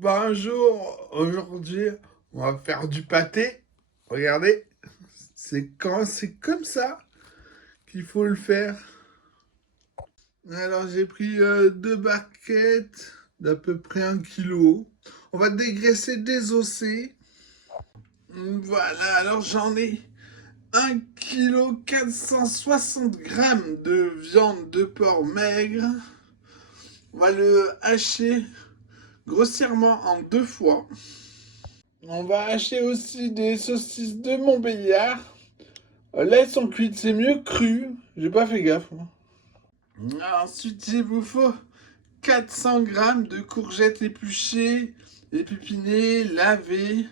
Bonjour, aujourd'hui on va faire du pâté. Regardez, c'est comme ça qu'il faut le faire. Alors j'ai pris deux barquettes d'à peu près 1 kilo. On va dégraisser, désosser. Voilà, alors j'en ai 1 kg 460 grammes de viande de porc maigre. On va le hacher grossièrement en 2 fois. On va hacher aussi des saucisses de Montbéliard. Là, elles sont cuites, c'est mieux cru. J'ai pas fait gaffe, moi. Ensuite, il vous faut 400 grammes de courgettes épluchées, épipinées, lavées.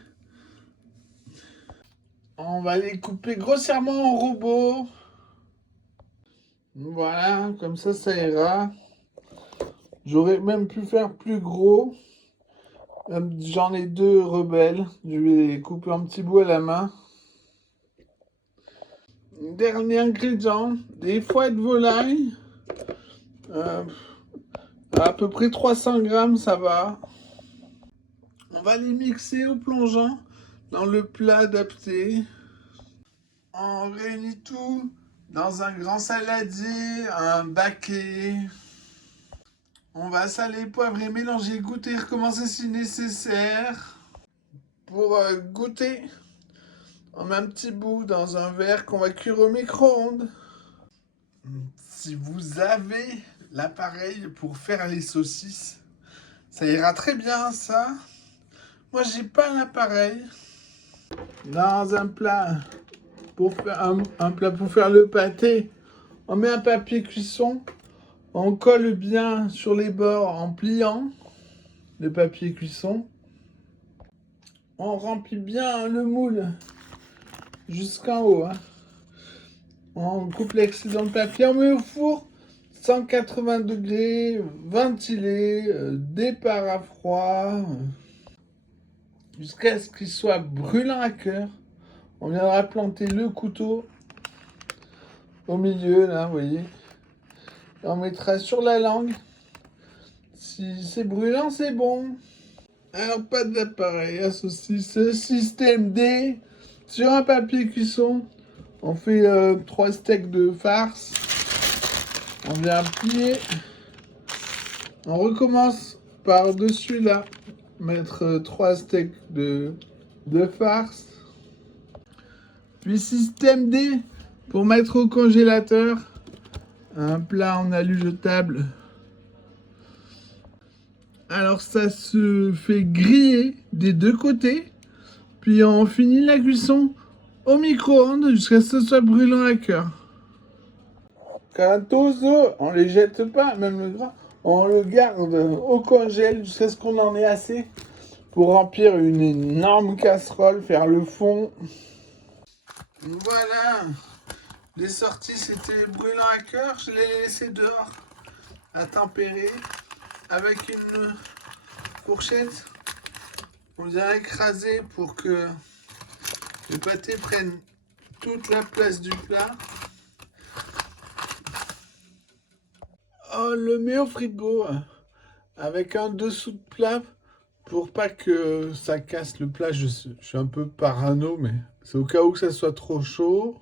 On va les couper grossièrement en robots. Voilà, comme ça ira. J'aurais même pu faire plus gros. J'en ai deux rebelles. Je vais les couper en petits bouts à la main. Dernier ingrédient, des foies de volaille. À peu près 300 grammes, ça va. On va les mixer au plongeant dans le plat adapté. On réunit tout dans un grand saladier, un baquet. On va saler, poivrer, mélanger, goûter, recommencer si nécessaire. Pour goûter, on met un petit bout dans un verre qu'on va cuire au micro-ondes. Si vous avez l'appareil pour faire les saucisses, ça ira très bien ça. Moi j'ai pas l'appareil. Dans un plat pour faire un plat pour faire le pâté, on met un papier cuisson, on colle bien sur les bords en pliant le papier cuisson. On remplit bien le moule jusqu'en haut. On coupe l'excédent de papier, on met au four 180 degrés, ventilé, départ à froid, jusqu'à ce qu'il soit brûlant à cœur. On viendra planter le couteau au milieu, là, vous voyez. Et on mettra sur la langue. Si c'est brûlant, c'est bon. Alors, pas d'appareil à saucisse. Système D. Sur un papier cuisson, on fait 3 steaks de farce. On vient plier. On recommence par-dessus là. Mettre 3 steaks de farce. Puis système D pour mettre au congélateur. Un plat en alu jetable. Alors ça se fait griller des deux côtés. Puis on finit la cuisson au micro-ondes jusqu'à ce que ce soit brûlant à cœur. Quant aux œufs, on les jette pas, même le gras. On le garde au congèle jusqu'à ce qu'on en ait assez pour remplir une énorme casserole, faire le fond. Voilà, les sorties c'était brûlant à cœur, je les ai laissés dehors à tempérer avec une fourchette. On les a écrasés pour que le pâté prenne toute la place du plat. On le met au frigo avec un dessous de plat pour pas que ça casse le plat. Je suis un peu parano, mais c'est au cas où que ça soit trop chaud.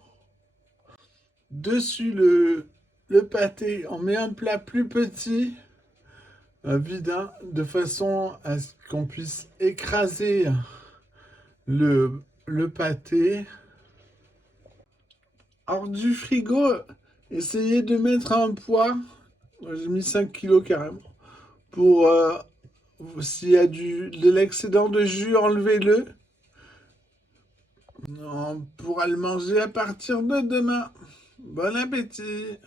Dessus le pâté, on met un plat plus petit, vide, de façon à ce qu'on puisse écraser le pâté. Hors du frigo, essayez de mettre un poids. J'ai mis 5 kilos carrément. Pour s'il y a de l'excédent de jus, enlevez-le. On pourra le manger à partir de demain. Bon appétit!